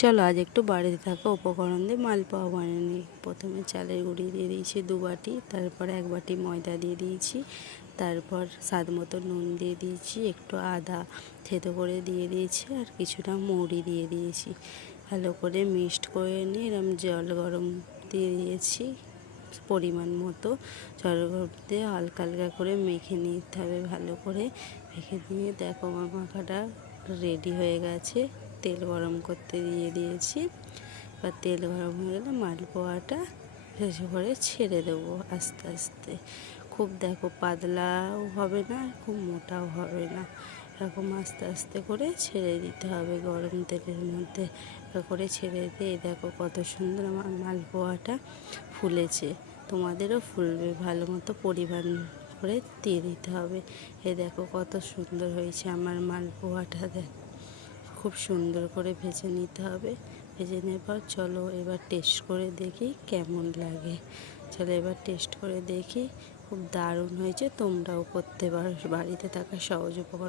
চলো আজ একটু বাড়িতে থাকা উপকরণ দিয়ে মালপোয়া বানিয়ে নিই। প্রথমে চালের গুঁড়ি দিয়ে দিয়েছি 2 বাটি, তারপর 1 বাটি ময়দা দিয়ে দিয়েছি, তারপর স্বাদ মতো নুন দিয়ে দিয়েছি, একটু আদা থেতো করে দিয়ে দিয়েছি, আর কিছুটা মৌরি দিয়ে দিয়েছি। ভালো করে মিক্সড করে নিয়ে এরকম জল গরম দিয়ে দিয়েছি পরিমাণ মতো। জল গরম দিয়ে হালকা হালকা করে মেখে নিতে হবে। ভালো করে মেখে নিয়ে দেখো আমার মাখাটা রেডি হয়ে গেছে। তেল গরম করতে দিয়ে দিয়েছি। এবার তেল গরম হয়ে গেলে মালপোয়াটা ভেজে করে ছেড়ে দেবো আস্তে আস্তে। খুব দেখো পাতলাও হবে না, খুব মোটাও হবে না, এরকম আস্তে আস্তে করে ছেড়ে দিতে হবে গরম তেলের মধ্যে। করে ছেড়ে দিয়ে দেখো কত সুন্দর আমার মালপোয়াটা ফুলেছে। তোমাদেরও ফুলবে, ভালো মতো পরিমাণ করে দিয়ে দিতে হবে। দেখো কত সুন্দর হয়েছে আমার মালপোয়াটা। দেখো খুব সুন্দর করে ভেজে নিতে হবে। ভেজে নেওয়ার পর চলো এবার টেস্ট করে দেখি কেমন লাগে। চলো এবার টেস্ট করে দেখি। খুব দারুণ হয়েছে, তোমরাও করতে পারো বাড়িতে থাকা সহজ উপকরণ।